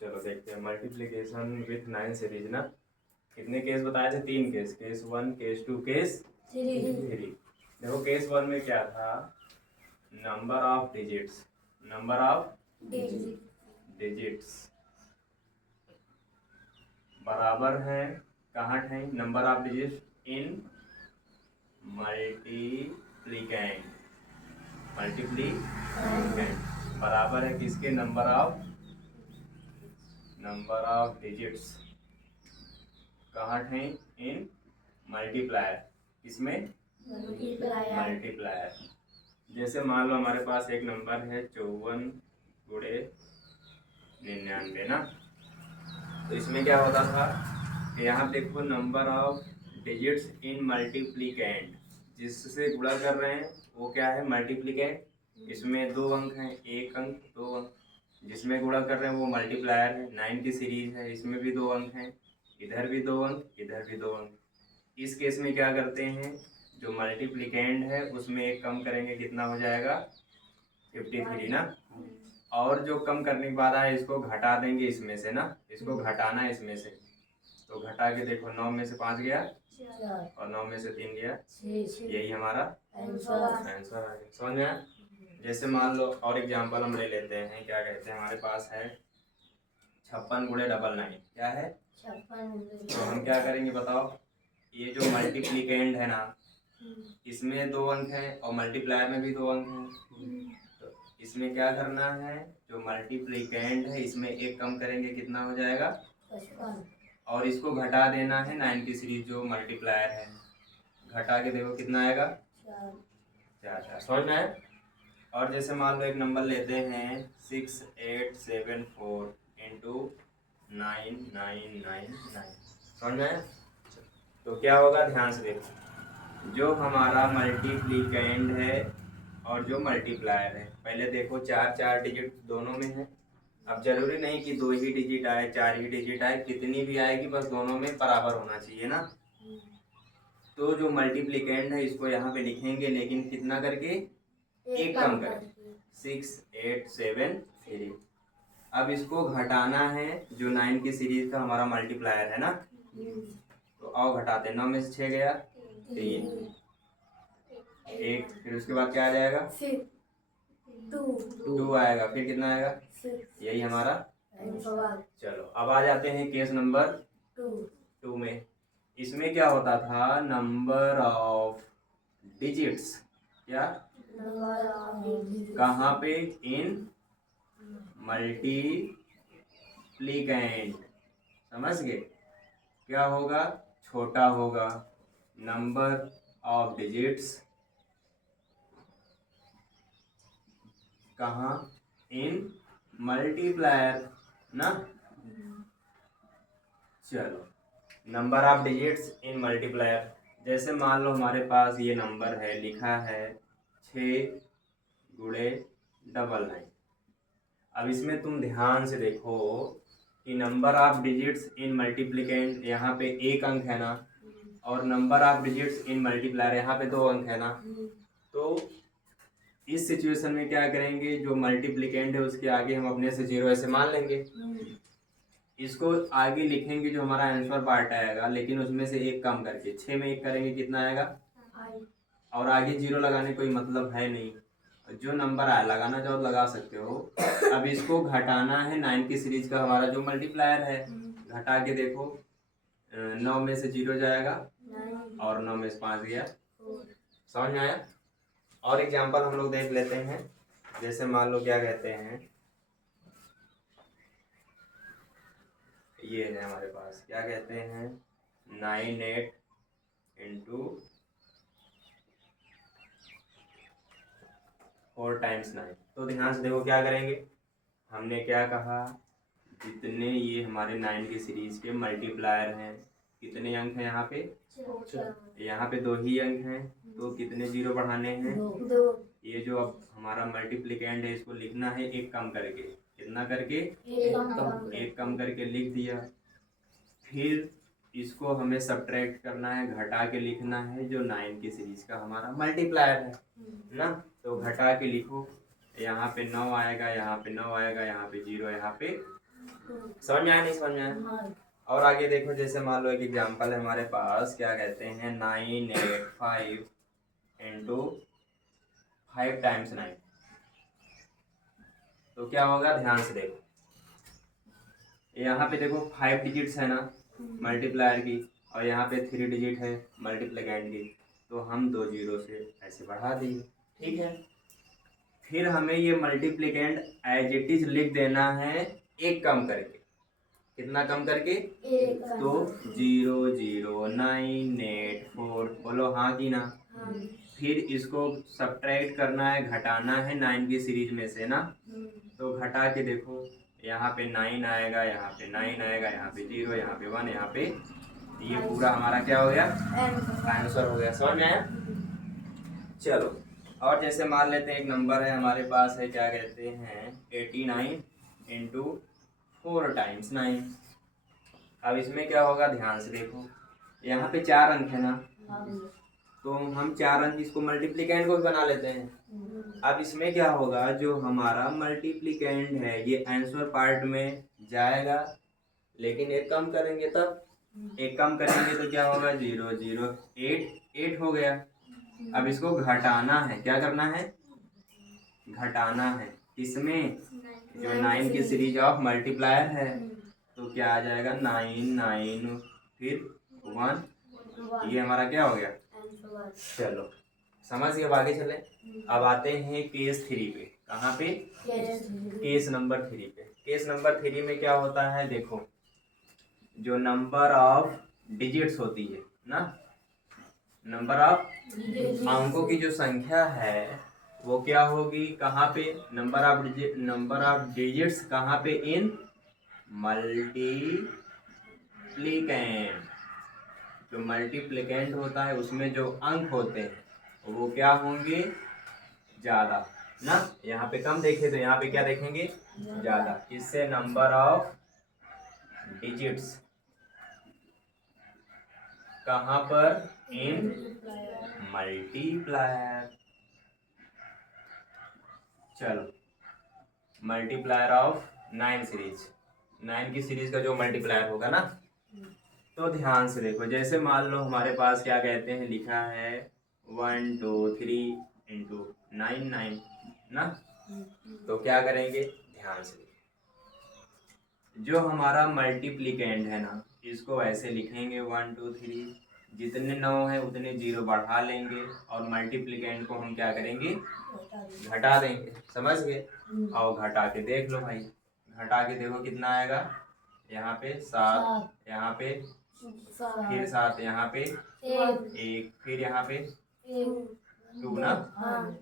चलो देखते हैं मल्टीप्लिकेशन विथ 9 सीरीज ना। कितने केस बताए थे? 3 केस, केस 1, केस 2, केस 3। देखो केस 1 में क्या था, number of digits, number of digits बराबर है, कहाँ है, नंबर ऑफ डिजिट्स इन मल्टीप्लिकेंड, मल्टीप्लिकेंड बराबर है किसके, नंबर ऑफ डिजिट्स कहाँ है, इन मल्टीप्लायर, किसमें, मल्टीप्लायर। जैसे मान लो हमारे पास एक नंबर है 54 गुणे 99 ना, तो इसमें क्या होता था कि यहाँ देखो नंबर ऑफ डिजिट्स इन मल्टीप्लिकेंड, जिससे गुणा कर रहे हैं वो क्या है, मल्टीप्लिकेंड। इसमें 2 अंक हैं, 1 अंक 2 अंक, जिसमें गुणा कर रहे हैं वो मल्टीप्लायर है। 9 की सीरीज है, इसमें भी 2 अंक हैं, इधर भी 2 अंक, इधर भी 2 अंक। इस केस में क्या करते हैं, जो मल्टीप्लिकेंड है उसमें एक कम करेंगे, कितना हो जाएगा 53 ना। और जो कम करने के बाद है इसको घटा देंगे इसमें से ना, इसको घटाना है इसमें से, तो घटा के देखो 9 में से 5 गया और 9 में से 3 गया, यही हमारा आंसर आ गया। समझ में आया? जैसे मान लो और एग्जांपल हम ले लेते हैं, क्या कहते हैं, हमारे पास है 56 गुणे 99, क्या है 56। तो हम क्या करेंगे बताओ, ये जो मल्टीप्लिकेंड है ना, इसमें 2 अंक है और मल्टीप्लायर में भी 2 अंक हैं, तो इसमें क्या करना है, जो मल्टीप्लिकेंड है इसमें एक कम करेंगे, कितना हो जाएगा 55, और इसको घटा देना है 9 की सीरीज जो मल्टीप्लायर है, घटा के देखो कितना आएगा 4। समझ में आया? और जैसे मान लो एक नंबर लेते हैं 6874 इंटू 9999, समझ में आया? तो क्या होगा, ध्यान से देखो, जो हमारा मल्टीप्लिकेंड है और जो मल्टीप्लायर है, पहले देखो 4 डिजिट दोनों में है। अब जरूरी नहीं कि 2 ही डिजिट आए, 4 ही डिजिट आए, कितनी भी आएगी बस दोनों में बराबर होना चाहिए ना। तो जो मल्टीप्लिकेंड है इसको यहाँ पे लिखेंगे, लेकिन कितना करके, एक कम करके, 6873। अब इसको घटाना है जो 9 की सीरीज का हमारा मल्टीप्लायर है ना, तो आओ घटाते हैं, 9 में से 6 गया 3, 1, फिर उसके बाद क्या आ जाएगा 2 आएगा, फिर कितना आएगा 6, यही हमारा। चलो अब आ जाते हैं केस नंबर 2 में। इसमें क्या होता था, नंबर ऑफ डिजिट्स, क्या, कहाँ पे, इन मल्टीप्लिकेंड, समझ गए, क्या होगा, छोटा होगा, नंबर ऑफ डिजिट्स कहाँ, इन मल्टीप्लायर ना। चलो number of digits in multiplier, जैसे मान लो हमारे पास ये नंबर है, लिखा है 6 गुणे 99। अब इसमें तुम ध्यान से देखो कि नंबर ऑफ डिजिट्स इन मल्टीप्लिकेंड यहाँ पे 1 अंक है ना, और number of digits in multiplier यहाँ पे 2 अंक है ना। तो इस सिचुएशन में क्या करेंगे, जो मल्टीप्लिकेंड है उसके आगे हम अपने से 0 ऐसे मान लेंगे, इसको आगे लिखेंगे जो हमारा आंसर पार्ट आएगा, लेकिन उसमें से एक कम करके, 6 में 1 करेंगे कितना आएगा, और आगे 0 लगाने कोई मतलब है नहीं, जो नंबर आया लगाना चाहो लगा सकते हो। अब इसको घटाना है 9 की सीरीज का हमारा जो मल्टीप्लायर है, घटा के देखो 9 में से 0 जाएगा और 9 में से 5 गया। समझ में आया? और एग्जांपल हम लोग देख लेते हैं, जैसे मान लो क्या कहते हैं, ये है हमारे पास, क्या कहते हैं 98 इंटू 4 टाइम्स 9। तो ध्यान से देखो क्या करेंगे, हमने क्या कहा, जितने ये हमारे 9 की सीरीज के मल्टीप्लायर हैं, कितने अंक हैं यहाँ पे, यहाँ पे 2 ही अंक हैं, तो कितने 0 बढ़ाने हैं, ये जो अब हमारा मल्टीप्लिकेंड है इसको लिखना है एक कम करके, कितना करके, एक कम करके लिख दिया। फिर इसको हमें सब्ट्रैक्ट करना है, घटा के लिखना है जो 9 की सीरीज का हमारा मल्टीप्लायर है ना। तो घटा के लिखो, यहाँ पे 9 आएगा, यहाँ पे 9 आएगा, यहाँ पे 0, यहाँ पे समझ में आया नहीं समझ में आया? और आगे देखो, जैसे मान लो एक एग्जांपल है हमारे पास, क्या कहते हैं 985 इंटू 5 टाइम्स 9। तो क्या होगा, ध्यान से देखो, यहाँ पे देखो 5 डिजिट्स है ना मल्टीप्लायर की, और यहाँ पे 3 डिजिट है मल्टीप्लिकेंड की। तो हम 2 जीरो से ऐसे बढ़ा दिए, ठीक है। फिर हमें ये मल्टीप्लिकेंड एज इट इज लिख देना है एक कम करके। कितना कम करके? तो 00984, बोलो हाँ कि ना? फिर इसको सब्ट्रैक्ट करना है, घटाना है 9 की सीरीज में से ना। तो घटा के देखो, यहाँ पे 9 आएगा, यहाँ पे 9 आएगा, यहाँ पे 0, यहाँ पे 1, यहाँ पे, ये पूरा हमारा क्या हो गया, आंसर हो गया। समझ में आया? चलो, और जैसे मान लेते हैं एक नंबर है हमारे पास है, क्या कहते हैं 89 इंटू 4 टाइम्स 9। अब इसमें क्या होगा, ध्यान से देखो, यहाँ पे 4 अंक है ना, तो हम 4 अंक इसको मल्टीप्लिकेंड को भी बना लेते हैं। अब इसमें क्या होगा, जो हमारा मल्टीप्लिकेंड है ये आंसर पार्ट में जाएगा, लेकिन एक कम करेंगे तब, एक कम करेंगे तो क्या होगा, 008 हो गया। अब इसको घटाना है, क्या करना है, घटाना है, इसमें जो 9 की सीरीज ऑफ मल्टीप्लायर है, तो क्या आ जाएगा 9 फिर 1, ये हमारा क्या हो गया। चलो समझ गए, अब आगे चले। अब आते हैं केस 3 पे। कहाँ पे? केस नंबर 3 पे। केस नंबर 3 में क्या होता है, देखो, जो नंबर ऑफ डिजिट्स होती है ना, नंबर ऑफ अंकों की जो संख्या है वो क्या होगी, कहाँ पे, नंबर ऑफ डिजिट्स कहाँ पे, इन मल्टीप्लिकेंड। जो मल्टीप्लिकेंड होता है उसमें जो अंक होते हैं वो क्या होंगे, ज्यादा ना। यहाँ पे कम देखे तो यहाँ पे क्या देखेंगे, ज्यादा। इससे नंबर ऑफ डिजिट्स कहाँ पर, इन मल्टीप्लायर। चलो, मल्टीप्लायर ऑफ 9 सीरीज, 9 की सीरीज का जो मल्टीप्लायर होगा ना, तो ध्यान से देखो, जैसे मान लो हमारे पास क्या कहते हैं लिखा है 1 2 3 इंटू 9 9 ना। तो क्या करेंगे, ध्यान से देखो, जो हमारा मल्टीप्लिकेंड है ना, इसको ऐसे लिखेंगे 1 2 3, जितने 9 है उतने 0 बढ़ा लेंगे, और मल्टीप्लिकेंड को हम क्या करेंगे, घटा देंगे। समझ गए? और घटा के देख लो भाई, घटा के देखो कितना आएगा, यहाँ पे 7, यहाँ पे फिर 7, यहाँ पे 1, फिर यहाँ पे 2 ना,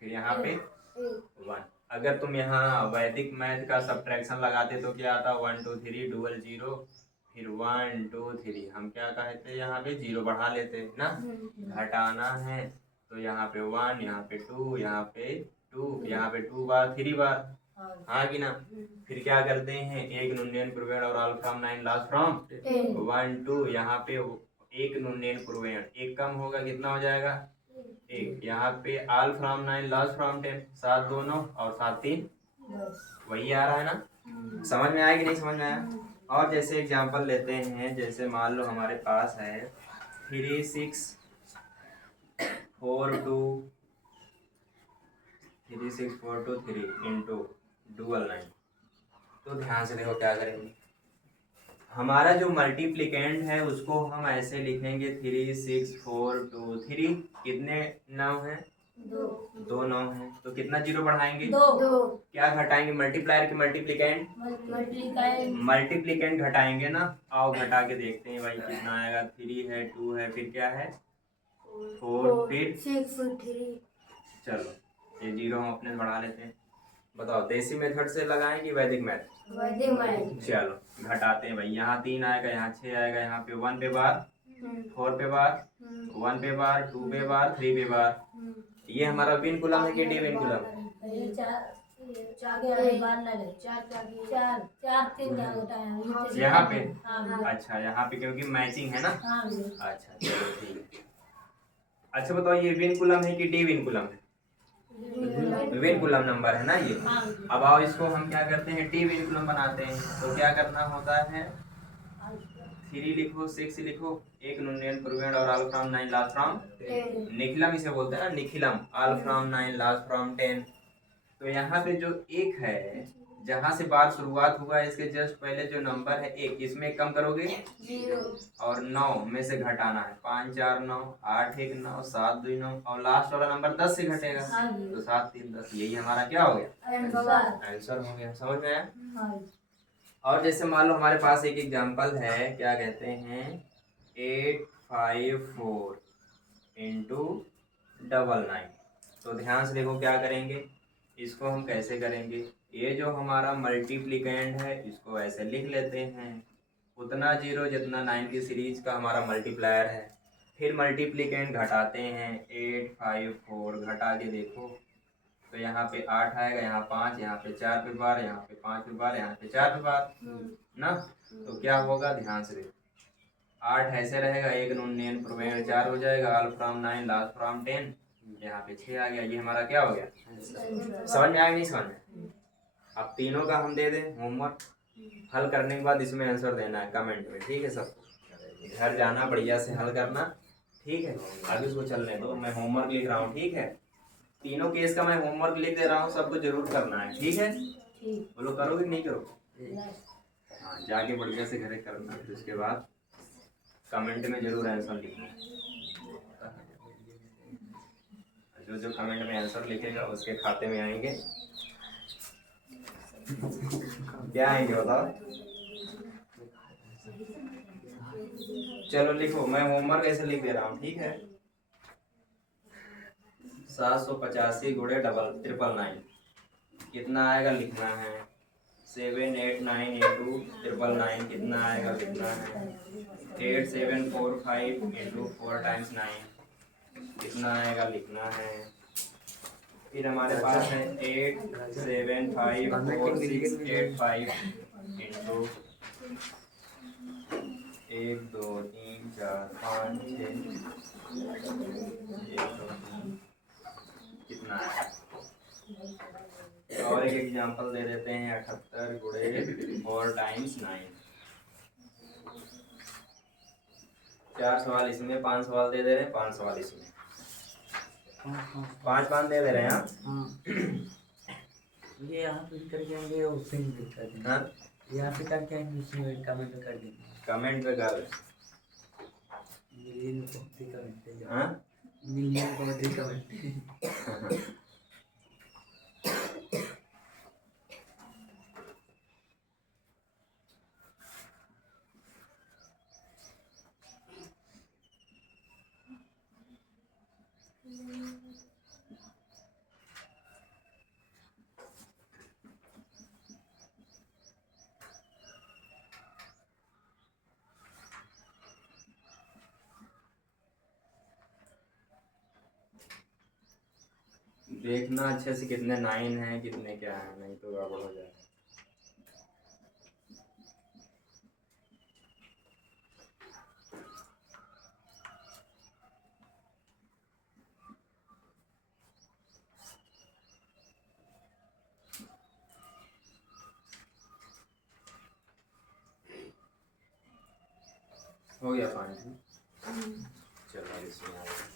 फिर यहाँ पे 1। अगर तुम यहाँ वैदिक मैथ का सब्ट्रैक्शन लगाते तो क्या आता, 1 2 3 डबल 0, फिर 1 2 3, हम क्या कहते यहाँ पे 0 बढ़ा लेते ना। घटाना है तो यहाँ पे 1, यहाँ पे 2, यहाँ पे 2, यहाँ पे 2 बार 3 बार, हाँ कि ना। फिर क्या करते हैं, एक नुन्यन प्रोवेड और ऑल फ्रॉम 9 लास्ट फ्रॉम 1 2, यहाँ पे एक नुन्यन प्रोवेड, एक कम होगा, कितना हो जाएगा, एक। यहाँ पे ऑल फ्रॉम 9 लास्ट फ्रॉम 10, 7 2 9 और 7 3 वही आ रहा है ना। समझ में आया कि नहीं समझ में आया? और जैसे एग्जांपल लेते हैं, जैसे मान लो हमारे पास है 3 6 4 2 3 6 4 2 3 इंटू डबल 9। तो ध्यान से देखो क्या करेंगे, हमारा जो मल्टीप्लिकेंड है उसको हम ऐसे लिखेंगे 3 6 4 2 3, कितने 9 है, 2 9 है, तो कितना 0 बढ़ाएंगे, 2। क्या घटाएंगे, मल्टीप्लायर की मल्टीप्लिकेंड, मल्टीप्लिकेंड घटाएंगे ना। आओ घटा के देखते हैं भाई कितना आएगा, 3 है, 2 है, फिर क्या है 4, फिर 6। चलो ये 0 हम अपने बढ़ा लेते हैं। बताओ देसी मेथड से लगाएं कि वैदिक मैथ? वैदिक मैथ। चलो घटाते हैं भाई, यहाँ 3 आएगा, यहाँ 6 आएगा, यहाँ पे 1 पे बार, 4 पे बार, 1 पे बार, 2 पे बार, 3 पे बार। ये हमारा विनकुलम है कि डिविनकुलम? यहाँ पे, अच्छा यहाँ पे क्योंकि मैचिंग है ना। अच्छा चलो ठीक है। अच्छा बताओ, ये विनकुलम है कि डिविनकुलम है? विन कूलम नंबर है ना ये। अब आओ इसको हम क्या करते हैं, टी विन कूलम बनाते हैं। तो क्या करना होता है, 3 लिखो 6 लिखो, एक न्यूटन पर मीटर और all from 9 last from Nikhilam इसे बोलते हैं ना, Nikhilam all from 9 last from 10। तो यहाँ पे जो एक है, जहाँ से बार शुरुआत हुआ है इसके जस्ट पहले जो नंबर है एक, इसमें कम करोगे 0 और 9 में से घटाना है, 5 4 9 8 1 9 7 2 9 और लास्ट वाला नंबर 10 से घटेगा तो 7 3 10। यही हमारा क्या हो गया, आंसर हो गया। समझ में आया। और जैसे मान लो हमारे पास एक एग्जांपल है, क्या कहते हैं 854 इंटू 99। तो ध्यान से देखो क्या करेंगे, इसको हम कैसे करेंगे। ये जो हमारा मल्टीप्लिकेंड है इसको ऐसे लिख लेते हैं, उतना जीरो जितना 9 की सीरीज का हमारा मल्टीप्लायर है। फिर मल्टीप्लिकेंड घटाते हैं, 854 घटा के देखो तो यहाँ पे 8 आएगा, यहाँ 5, यहाँ पे 4 पे बार, यहाँ पे 5 पे बार, यहाँ पे 4 पे बार ना। तो क्या होगा, ध्यान से देखो, 8 ऐसे रहेगा, एक नून नेन प्रोवेंट 4 हो जाएगा, ऑल फ्रॉम 9 लास्ट फ्रॉम 10, यहाँ पे 6 आ गया। ये हमारा क्या हो गया, समझ में आया नहीं समझ में। अब तीनों का हम दे दें होमवर्क, हल करने के बाद इसमें आंसर देना है कमेंट में, ठीक है। सबको घर जाना बढ़िया से हल करना, ठीक है। अभी इसको चलने दो, मैं होमवर्क लिख रहा हूँ, ठीक है। तीनों केस का मैं होमवर्क लिख दे रहा हूँ, सबको जरूर करना है, ठीक है। बोलो करोगे नहीं करोगे, हाँ जाके बढ़िया से घर करना, तो उसके बाद कमेंट में जरूर आंसर लिखना। जो जो कमेंट में आंसर लिखेगा उसके खाते में आएंगे, क्या आएंगे बताओ। चलो लिखो, मैं होमवर्क ऐसे लिख दे रहा हूँ, ठीक है। 785 गुणे डबल 999 कितना आएगा लिखना है। 789 इंटू 999 कितना आएगा लिखना है। 8745 इंटू 4 टाइम्स 9 कितना आएगा लिखना है। फिर हमारे पास है 8754 इंटू 1 2 3 4 5 6 कितना है। और एक एग्जांपल दे देते हैं, 78 गुणे 4 टाइम्स 9। 4 सवाल इसमें, 5 सवाल दे रहे हैं, 5 सवाल इसमें, 5 दे दे रहे हैं। ये यहाँ पे करके आएंगे, उससे ही कर देंगे। हाँ यहाँ पे करके आएंगे, उसमें कमेंट कर देंगे। कमेंट पे कर मिलियन को कमेंट, हाँ मिलियन को कमेंट। देखना अच्छे से कितने 9 हैं कितने क्या है, नहीं तो गड़बड़ हो जाएगा। हो गया 5। चलो इसमें आ गया।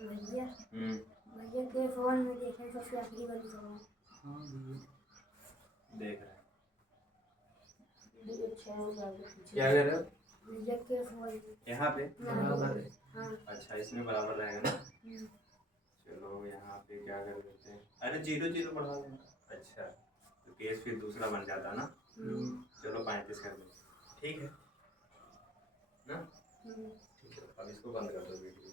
भैया भैया के फोन में देखें सबसे आखिरी वाली सवाल। हाँ देख रहे हैं क्या क्या कर रहे हो भैया के फोन यहाँ पे। बराबर है। हाँ अच्छा इसमें बराबर रहेगा ना। चलो यहाँ पे क्या कर देते हैं, अरे 0 0 बढ़ा देना। अच्छा तो केस फिर दूसरा बन जाता ना। चलो 35 कर दो, ठीक है ना? ठीक है, अब इसको बंद कर दो वीडियो।